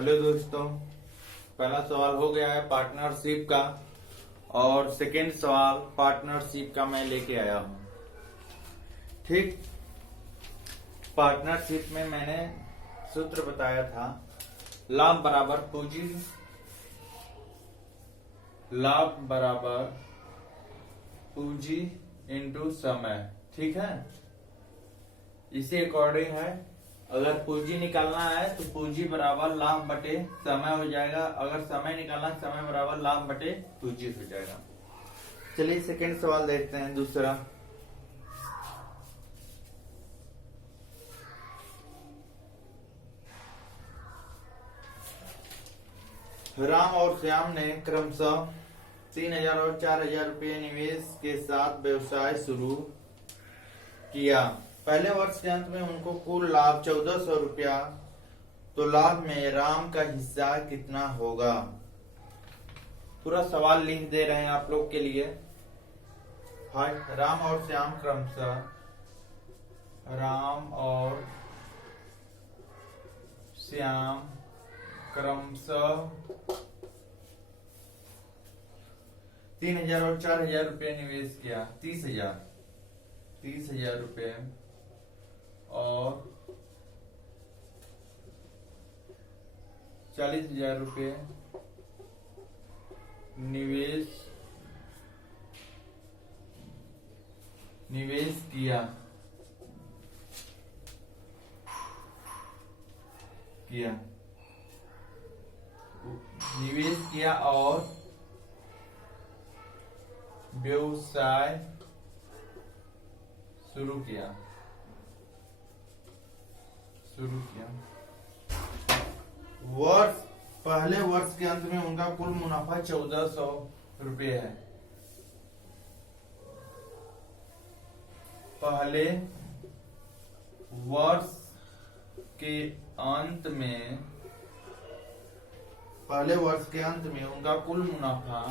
Hello दोस्तों, पहला सवाल हो गया है पार्टनरशिप का और सेकंड सवाल पार्टनरशिप का मैं लेके आया हूं। ठीक, पार्टनरशिप में मैंने सूत्र बताया था लाभ बराबर पूंजी, लाभ बराबर पूंजी इंटू समय। ठीक है, इसी अकॉर्डिंग है। अगर पूंजी निकालना है तो पूंजी बराबर लाभ बटे समय हो जाएगा, अगर समय निकालना समय बराबर लाभ बटे पूंजी हो जाएगा। चलिए सेकंड सवाल देखते हैं। दूसरा, राम और श्याम ने क्रमशः 3,000 और 4,000 रुपये निवेश के साथ व्यवसाय शुरू किया। पहले वर्ष के अंत में उनको कुल लाभ 1,400 रुपया, तो लाभ में राम का हिस्सा कितना होगा? पूरा सवाल लिख दे रहे हैं आप लोग के लिए। हाय, राम और श्याम क्रमशः, राम और श्याम क्रमशः 3,000 और 4,000 रुपये निवेश किया। 30,000 रुपये और 40,000 रुपये निवेश किया और व्यवसाय शुरू किया। पहले वर्ष के अंत में उनका कुल मुनाफा 1,400 रुपये है। पहले वर्ष के अंत में उनका कुल मुनाफा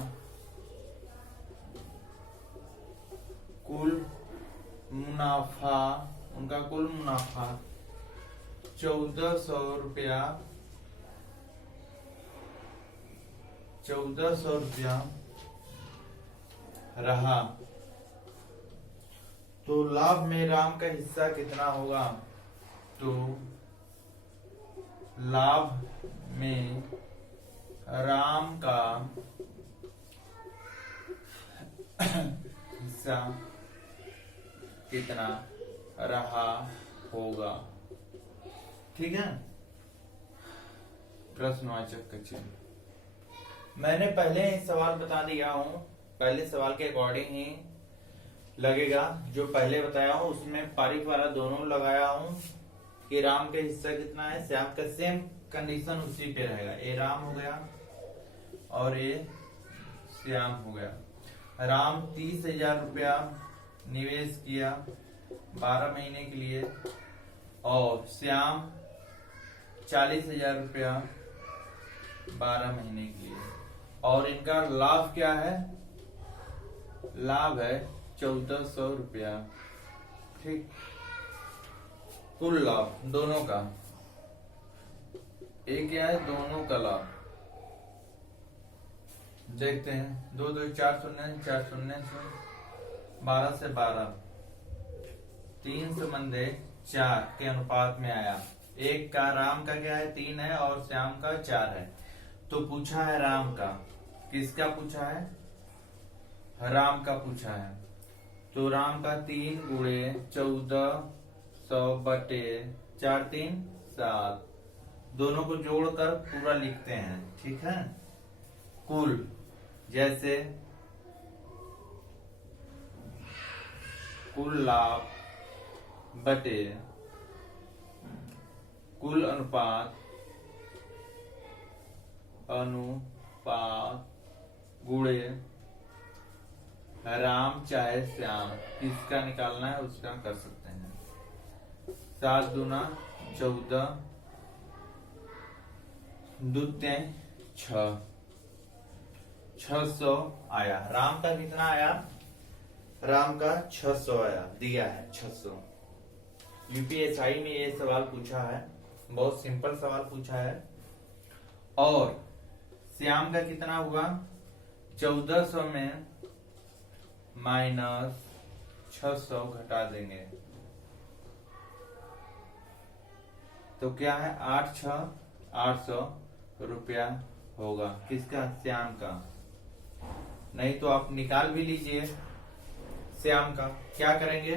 1,400 रुपया रहा। तो लाभ में राम का हिस्सा कितना होगा? तो लाभ में राम का हिस्सा कितना रहा होगा? ठीक है, प्रश्नवाचक का चिन्ह मैंने पहले ही सवाल बता दिया हूं। पहले सवाल के अकॉर्डिंग ही लगेगा। जो पहले बताया हूं उसमें पारिक वाला दोनों लगाया हूं कि राम का हिस्सा कितना है, श्याम का सेम कंडीशन उसी पे रहेगा। ये राम हो गया और ये श्याम हो गया। राम 30,000 रुपया निवेश किया 12 महीने के लिए और श्याम 40,000 रुपया 12 महीने के लिए, और इनका लाभ क्या है? लाभ है 1,400 रुपया। ठीक, कुल लाभ दोनों का एक क्या है? दोनों का लाभ देखते हैं। 2 2 4 शून्य 4 शून्य 12 से 12 3 संबंधे 4 के अनुपात में आया। एक का राम का क्या है? 3 है और श्याम का 4 है। तो पूछा है राम का। किसका पूछा है? राम का पूछा है। तो राम का 3 गुणे 1,400 बटे 4 3 7, दोनों को जोड़कर पूरा लिखते हैं। ठीक है, कुल जैसे कुल लाभ बटे कुल अनुपात गुणे राम चाहे श्याम, किसका निकालना है उसका कर सकते हैं। 7 दूना 14, 2 3 6, 600 आया। राम का कितना आया? राम का 600 आया, दिया है 600। यूपीएसआई में ये सवाल पूछा है, बहुत सिंपल सवाल पूछा है। और श्याम का कितना हुआ, 1400 में माइनस 600 घटा देंगे तो क्या है, 800 रुपया होगा। किसका, श्याम का। नहीं तो आप निकाल भी लीजिए श्याम का। क्या करेंगे,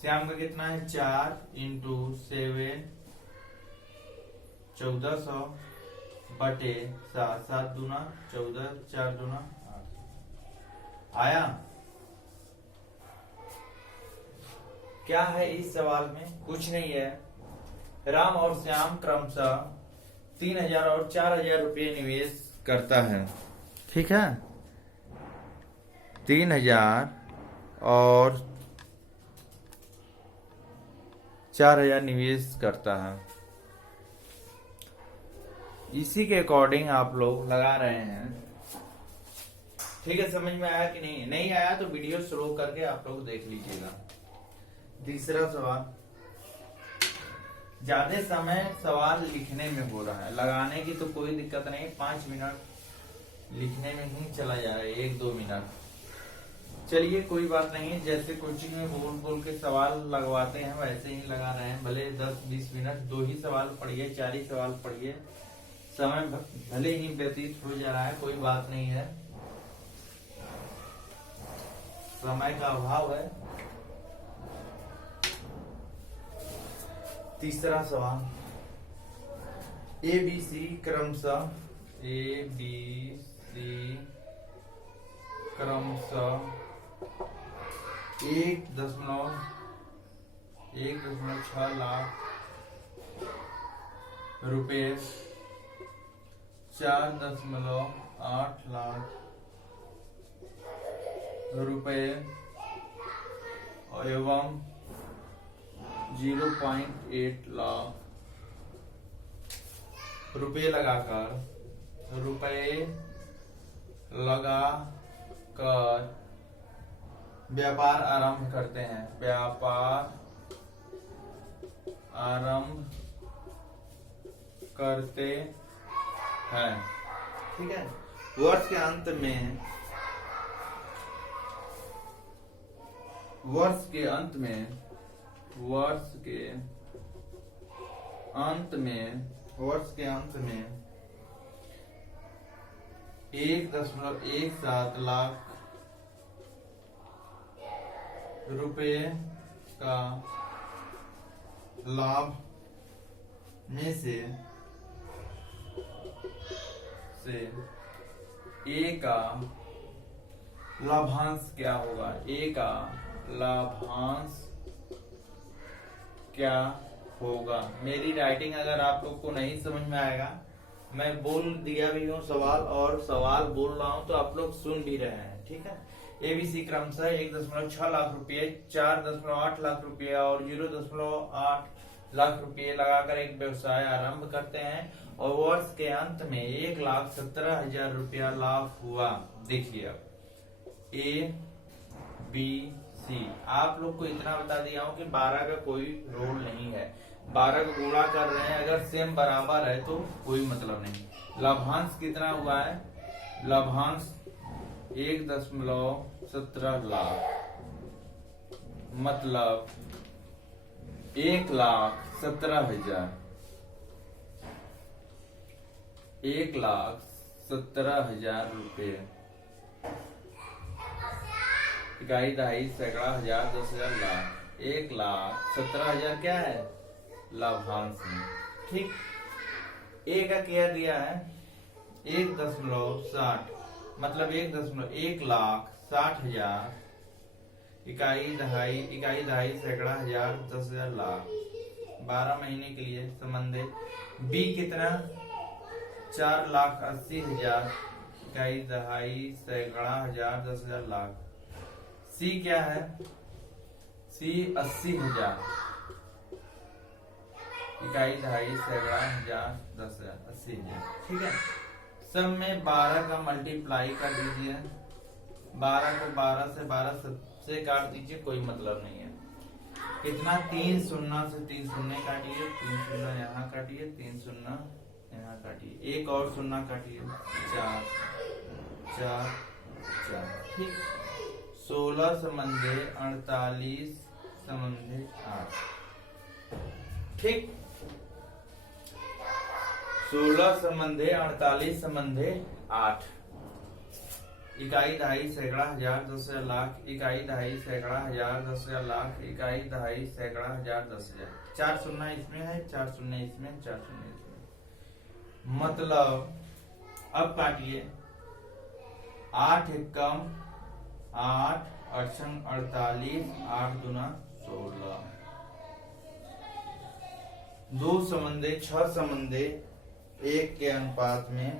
श्याम का कितना है, 4 इंटू 7 1400 बटे 7, 7 दूना 14, 4 दूना 8। आया। क्या है इस सवाल में, कुछ नहीं है। राम और श्याम क्रमशः 3000 और 4000 रुपये निवेश करता है। ठीक है, 3000 और 4000 निवेश करता है। इसी के अकॉर्डिंग आप लोग लगा रहे हैं। ठीक है, समझ में आया कि नहीं? नहीं आया तो वीडियो स्लो करके आप लोग देख लीजिएगा। तीसरा सवाल, ज्यादा समय सवाल लिखने में हो रहा है, लगाने की तो कोई दिक्कत नहीं, 5 मिनट लिखने में ही चला जा रहा है, 1-2 मिनट। चलिए कोई बात नहीं, जैसे कोचिंग में बोल बोल के सवाल लगवाते हैं वैसे ही लगा रहे हैं। भले 10-20 मिनट 2 ही सवाल पढ़िए, 4 ही सवाल पढ़िए, समय भले ही व्यतीत हो जा रहा है, कोई बात नहीं है, समय का अभाव है। तीसरा सवाल, ABC क्रमशः ABC क्रमशः 1.6 लाख रुपए, 4.8 लाख रुपए एवं 0.8 लाख रुपए लगाकर व्यापार आरंभ करते हैं। व्यापार आरंभ करते हैं। ठीक है, वर्ष के अंत में वर्ष के अंत में 1.17 लाख रुपए का लाभ में से ए का लाभांश क्या होगा, ए का लाभांश क्या होगा। मेरी राइटिंग अगर आप लोग को नहीं समझ में आएगा, मैं बोल दिया भी हूँ सवाल और सवाल बोल रहा हूँ तो आप लोग सुन भी रहे हैं। ठीक है, ABC क्रमशः 1.6 लाख रुपए, 4.8 लाख रुपए और 0.8 लाख रुपए लगाकर एक व्यवसाय आरंभ करते हैं और वर्ष के अंत में 1,17,000 रुपया लाभ हुआ। देखिए ABC, आप लोग को इतना बता दिया हूँ कि 12 का कोई रोल नहीं है, 12 का गुणा कर रहे हैं, अगर सेम बराबर है तो कोई मतलब नहीं। लाभांश कितना हुआ है, लाभांश 1.17 लाख, मतलब 1,17,000, 1,17,000 रुपये। इकाई, दहाई, सैकड़ा, हजार, 10,000, लाख। 1,17,000 क्या है, लाभांश में। ठीक, ए का क्या दिया है, 1.60, मतलब 1,60,000। इकाई दहाई, सैकड़ा, हजार, 10,000, लाख। 12 महीने के लिए संबंध। बी कितना, 4,80,000। इकाई दहाई, सैकड़ा, हजार, 10,000, लाख। सी क्या है, सी 80,000। इकाई दहाई, सैकड़ा, हजार, 10,000, 80,000। ठीक है, सब में 12 का मल्टीप्लाई कर दीजिए, 12 को 12 से काट दीजिए, कोई मतलब नहीं है। कितना, 3 शून्य से 3 शून्य काटिए, 3 शून्य यहाँ काटिए, 3 शून्य यहाँ काटिए, एक और शून्य काटिए, 4 4 4, ठीक। 16 समंदे 48 समंदे 8, ठीक। 16 समंदे 48 समंदे 8। इकाई दहाई सैकड़ा हजार दस हजार लाख, इकाई दहाई सैकड़ा हजार दस हजार लाख, इकाई दहाई सैकड़ा हजार दस हजार। 4 शून्य इसमें है, 4 शून्य इसमें, 4 शून्य इसमें। मतलब अब काटिए, 8 एकम 8, 8 48, 8 दूना 16। 2 समंदे 6 समंदे 1 के अनुपात में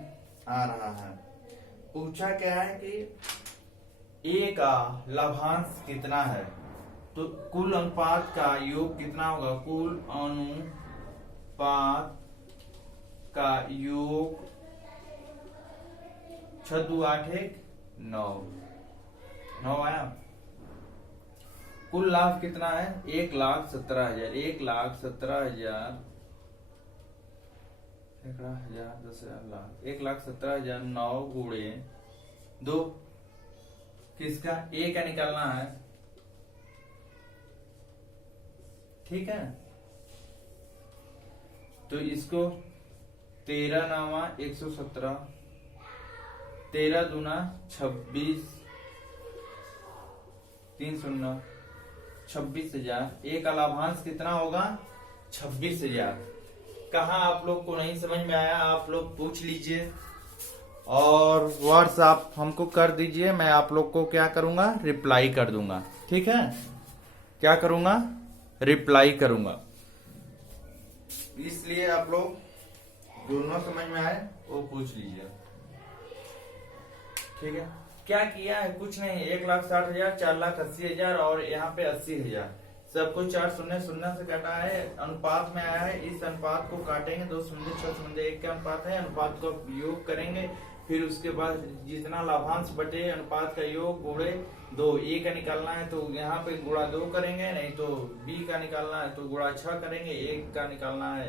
आ रहा है। पूछा क्या है कि ए का लाभांश कितना है, तो कुल अनुपात का योग कितना होगा, कुल अनुपात का योग 6 2 8 1 9 9 आया। कुल लाभ कितना है, 1,17,000, 1,17,000 हजार 10,000 लाख, 1,17,000 9 गुणे 2, किसका, ए का निकालना है, ठीक है। तो इसको 13 9 117, 13 दूना 26, 3 शून्य 26,000। ए का लाभांश कितना होगा, 26,000। कहा आप लोग को नहीं समझ में आया, आप लोग पूछ लीजिए और व्हाट्सएप हमको कर दीजिए, मैं आप लोग को क्या करूंगा, रिप्लाई कर दूंगा, ठीक है। क्या करूंगा, रिप्लाई करूंगा। इसलिए आप लोग दोनों समझ में आए वो पूछ लीजिए, ठीक है। क्या किया है, कुछ नहीं, 1,60,000, 4,80,000 और यहाँ पे 80,000, सबको 4 शून्य शून्य से काटा है, अनुपात में आया है। इस अनुपात को काटेंगे, 2 समंदे 6 समंदे 1 का अनुपात है, अनुपात को योग करेंगे, फिर उसके बाद जितना लाभांश बटे अनुपात का योग गुणे 2। ए का निकालना है तो यहाँ पे गुणा 2 करेंगे, नहीं तो बी का निकालना है तो गुणा 6 करेंगे, ए का निकालना है,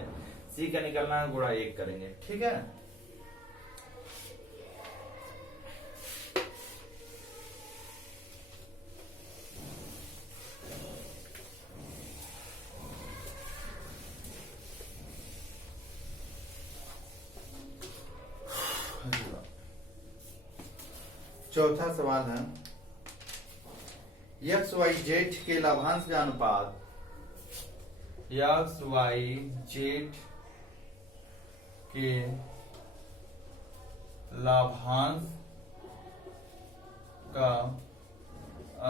सी का निकालना है, गुणा 1 करेंगे, ठीक है। चौथा सवाल है, एक्स वाई जेड के लाभांश का अनुपात, एक्स वाई जेड के लाभांश का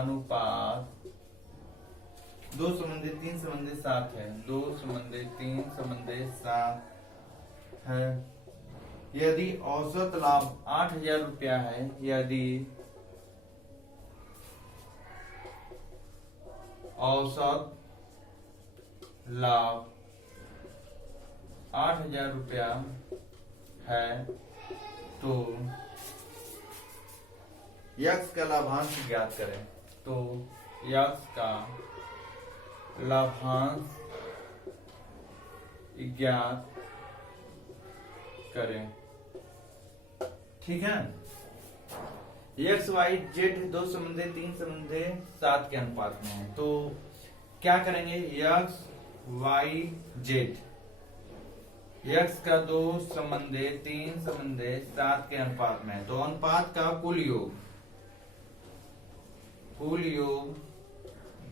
अनुपात 2 समंदे 3 समंदे 7 है, 2 समंदे 3 समंदे 7 है। यदि औसत लाभ 8,000 रुपया है, यदि औसत लाभ 8,000 रुपया है तो यक्स का लाभांश ज्ञात करें। तो यक्स का लाभांश ज्ञात करें, ठीक है। एक्स वाई जेड 2 समंदे 3 समंदे 7 के अनुपात में है, तो क्या करेंगे, एक्स वाई जेड, एक्स का 2 समंदे 3 समंदे 7 के अनुपात में है, तो अनुपात का कुल योग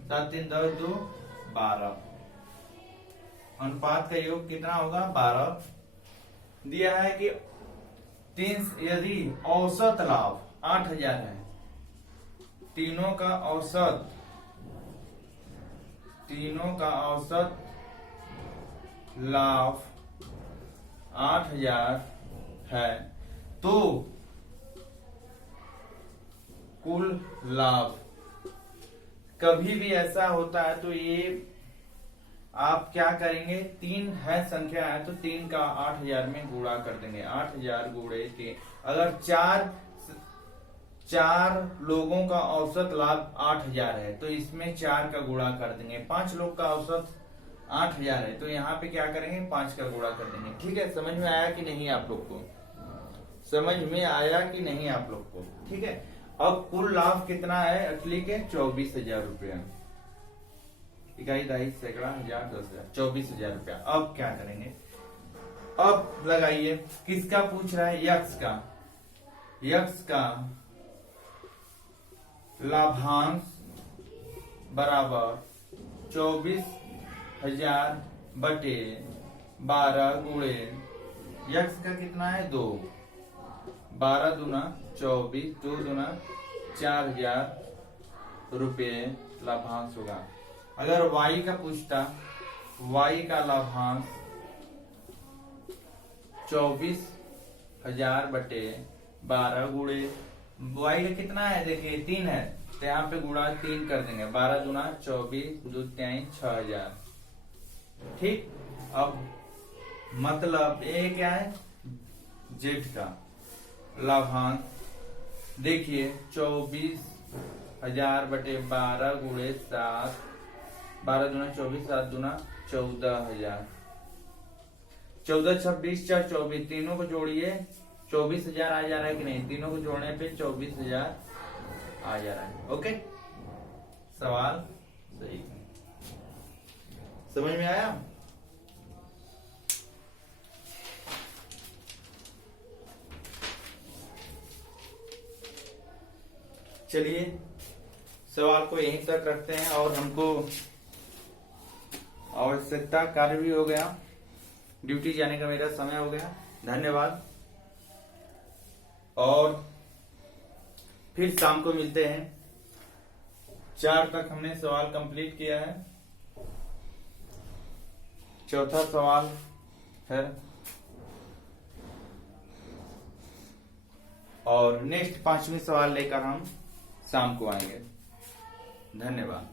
7 3 10 2 12, अनुपात का योग कितना होगा, 12 दिया है कि 3, यदि औसत लाभ 8,000 है, तीनों का औसत लाभ 8,000 है, तो कुल लाभ, कभी भी ऐसा होता है तो ये आप क्या करेंगे, 3 है संख्या है तो 3 का 8,000 में गुणा कर देंगे, 8,000 गुणे 3। अगर 4 लोगों का औसत लाभ 8,000 है तो इसमें 4 का गुणा कर देंगे। 5 लोग का औसत 8,000 है, तो यहाँ पे क्या करेंगे 5 का गुणा कर देंगे। ठीक है, समझ में आया कि नहीं आप लोग को? समझ में आया कि नहीं आप लोग को? ठीक है, अब कुल लाभ कितना है अटली के? 24,000 रुपया। इकाई, दहाई, सैकड़ा, हजार, 10,000, 24,000 रुपया। अब क्या करेंगे? अब लगाइए, किसका पूछ रहा है? यक्स का। यक्स का लाभांश बराबर 24,000 बटे 12 गुणे यक्स का कितना है? 2। 12 दूना 24, 2 दूना 4,000 रुपये लाभांश होगा। अगर वाई का पूछता, वाई का लाभांश 24,000 बटे 12 गुणे वाई का कितना है? देखिए 3 है, तो यहाँ पे गुणा 3 कर देंगे। 12 दूना 24, 2 3 6,000। ठीक, अब मतलब ये क्या है? जेड का लाभांश देखिए 24,000 बटे 12 गुणे 7, 12 दूना 24, 7 दूना 14,000, 14 26 4 24, तीनों को जोड़िए 24,000 आ जा रहा है कि नहीं? तीनों को जोड़ने पे 24,000 आ जा रहा है। ओके, सवाल सही, समझ में आया? चलिए सवाल को यहीं तक रखते हैं, और हमको आवश्यकता कार्य भी हो गया, ड्यूटी जाने का मेरा समय हो गया। धन्यवाद, और फिर शाम को मिलते हैं। 4 तक हमने सवाल कंप्लीट किया है, चौथा सवाल है, और नेक्स्ट 5वीं सवाल लेकर हम शाम को आएंगे। धन्यवाद।